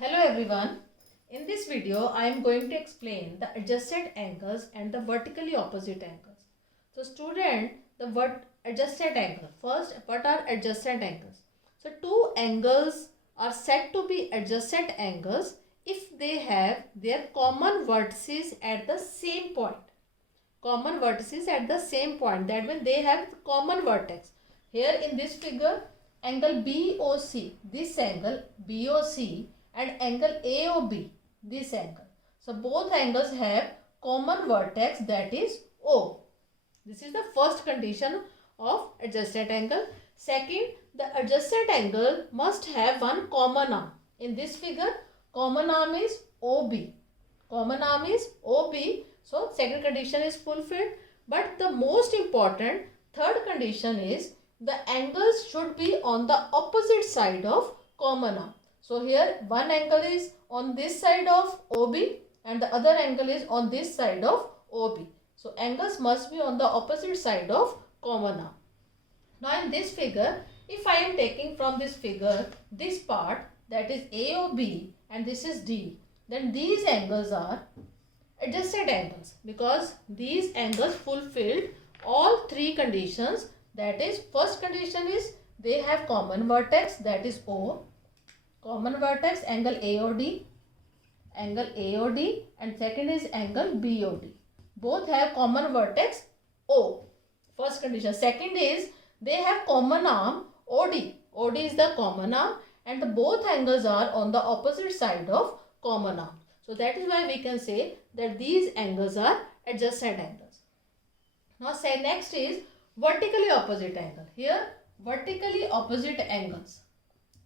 Hello everyone. In this video, I am going to explain the adjacent angles and the vertically opposite angles. So student, the adjacent angle. First, what are adjacent angles? So two angles are said to be adjacent angles if they have their common vertices at the same point. Common vertices at the same point. That means they have common vertex. Here in this figure, angle BOC, this angle BOC and angle AOB, this angle. So both angles have common vertex, that is O. This is the first condition of adjacent angle. Second, the adjacent angle must have one common arm. In this figure, common arm is OB. Common arm is OB. So second condition is fulfilled. But the most important third condition is the angles should be on the opposite side of common arm. So here one angle is on this side of OB and the other angle is on this side of OB. So angles must be on the opposite side of common arm. Now in this figure, if I am taking from this figure this part, that is AOB and this is D, then these angles are adjacent angles because these angles fulfilled all three conditions. That is, first condition is they have common vertex, that is O. Common vertex angle AOD, and second is angle BOD. Both have common vertex O. First condition. Second is they have common arm OD. OD is the common arm and both angles are on the opposite side of common arm. So that is why we can say that these angles are adjacent angles. Now say next is vertically opposite angle. Here vertically opposite angles.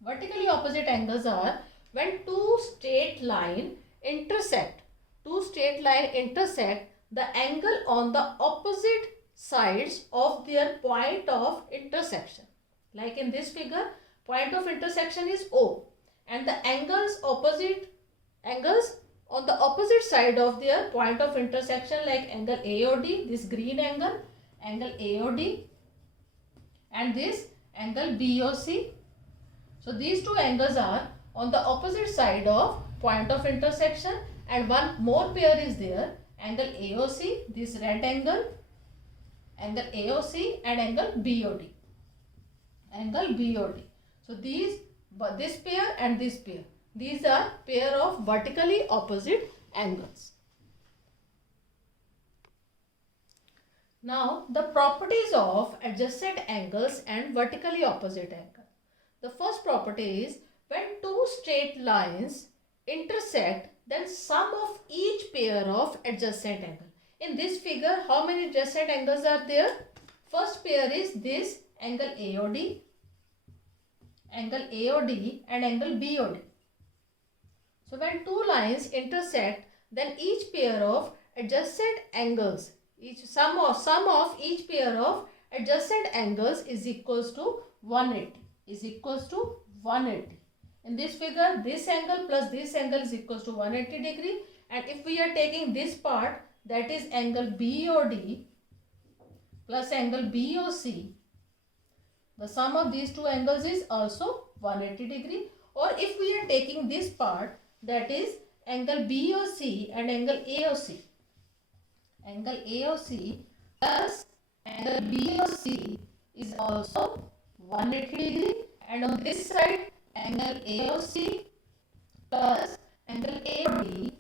Vertically opposite angles are when two straight line intersect. Two straight line intersect, the angle on the opposite sides of their point of intersection. Like in this figure, point of intersection is O and the angles on the opposite side of their point of intersection, like angle AOD, this green angle AOD, and this angle BOC. So these two angles are on the opposite side of point of intersection, and one more pair is there, angle AOC, this red angle AOC, and angle BOD. So this pair and this pair, these are pair of vertically opposite angles. Now the properties of adjacent angles and vertically opposite angles. The first property is when two straight lines intersect, then sum of each pair of adjacent angle. In this figure, how many adjacent angles are there? First pair is this angle AOD and angle BOD. So when two lines intersect, then each pair of adjacent angles, sum of each pair of adjacent angles is equals to 180. In this figure, this angle plus this angle is equals to 180 degree, and if we are taking this part, that is angle BOD plus angle BOC, the sum of these two angles is also 180 degree. Or if we are taking this part, that is angle BOC and angle AOC plus angle BOC is also 180 degree, and on this side angle AOC plus angle AOD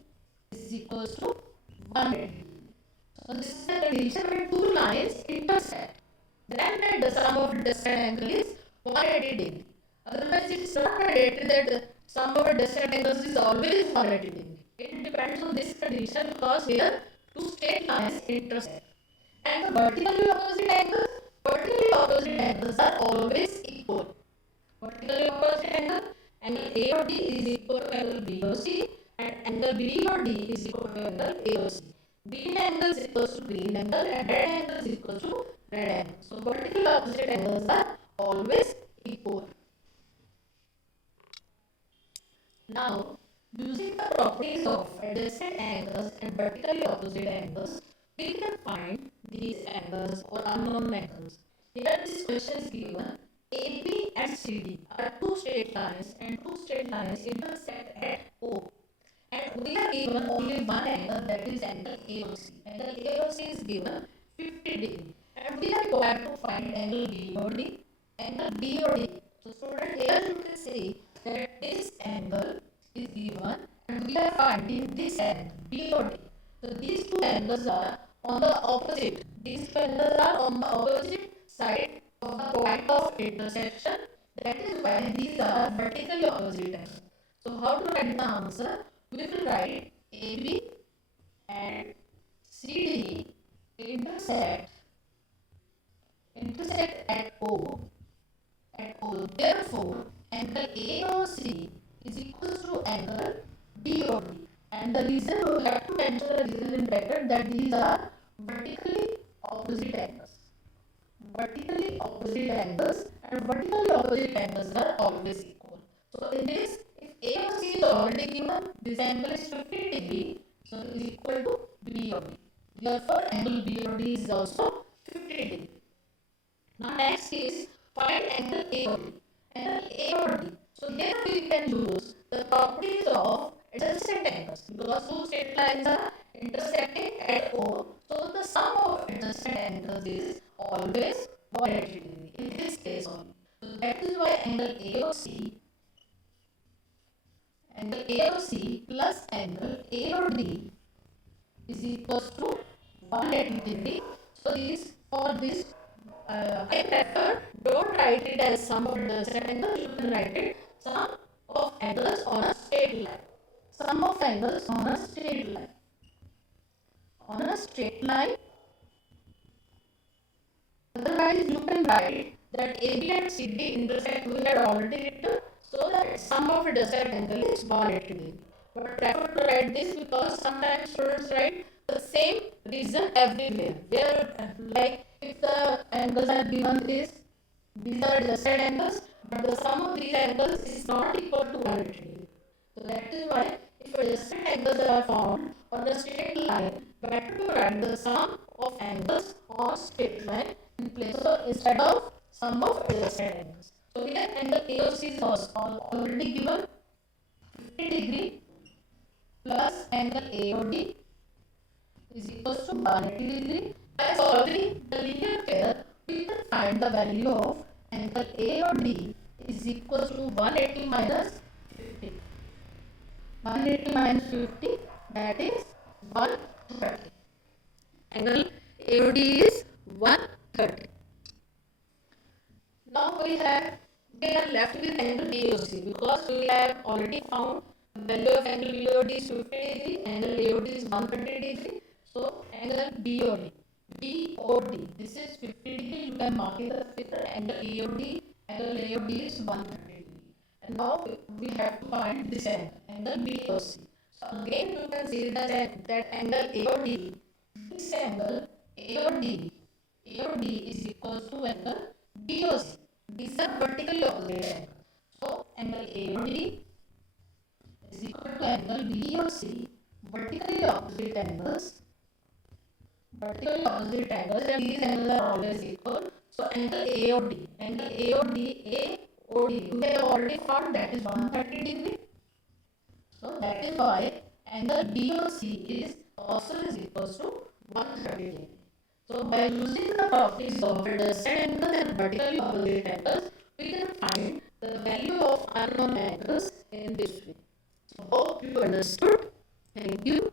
is equals to 180. So this is the condition when two lines intersect, then the sum of adjacent angle is 180 degree. Otherwise it is not mandated that the sum of adjacent angles is always 180 degree. It depends on this condition because here two straight lines intersect. And the vertically opposite angles are always equal. Vertically opposite angle AOD is equal to angle BOC and angle BOD is equal to angle AOC. Green angle is equal to green angle and red angle is equal to red angle. So vertically opposite angles are always equal. Now, using the properties of adjacent angles and vertically opposite angles, we can find these angles or unknown angles. Here this question is given AB and CD are two straight lines and two straight lines intersect at O. And we are given only one angle, that is angle AOC. Angle AOC is given 50 degree. And we are required to find angle BOD. Angle BOD. So student, here you can see that this angle is given and we are finding this angle BOD. So these two angles are on the opposite. These two angles are on the opposite side of the point of intersection. That is why these are vertically opposite angles. So how to write the answer? We will write AB and CD intersect at O. Therefore, angle AOC is equal to angle BOD. And the reason we have to mention the reason in bracket that these are vertically opposite angles. Vertically opposite angles and vertically opposite angles are always equal. So in this, if AOC is already given, this angle is 50 degree, so it is equal to BOD. Therefore, angle BOD is also 50 degree. Now next is find angle AOD. Angle AOD. So here we can use the properties of adjacent angles because two straight lines are intersecting at O. So the sum of adjacent angles is always 180 degree in this case only. So that is why angle AOC plus angle AOD is equal to 180 degree. So this for this I prefer don't write it as sum of adjacent angles. You can write it sum of angles on a straight line. Sum of angles on a straight line. On a straight line. Otherwise, you can write that AB and CD intersect. We had already written, so that sum of adjacent angle is 180 degree. But prefer to write this because sometimes students write the same reason everywhere. Where like if the angles are given this, these are adjacent angles, but the sum of these angles is not equal to 180 degree. So that is why if adjacent angles are found on a straight line, better to write the sum of angles on straight line in place of instead of sum of adjacent angles. So here angle AOC is already given 50 degree plus angle AOD is equal to 180 degree. By solving the linear pair, we can find the value of angle AOD is equal to 180 minus 50. 180 minus 50, that is 130. Angle AOD is 130. Now we are left with angle BOC because we have already found the value of angle BOD is 50 degree, angle AOD is 130 degree. So angle BOD, this is 50 degree. You can mark it as figure. Angle AOD is 130 degree. And now we have to find this angle BOC. So again you can see that angle AOD, this angle AOD is equal to angle BOC. These are vertically opposite angles. So angle AOD is equal to angle BOC, vertically opposite angles, and these angles are always equal. So angle AOD, we have already found that is 130 degree. So that is why angle BOC is also equal to 130 degree. So by using the properties of adjacent angles and vertically opposite angles, we can find the value of unknown angles in this way. So hope you understood. Thank you.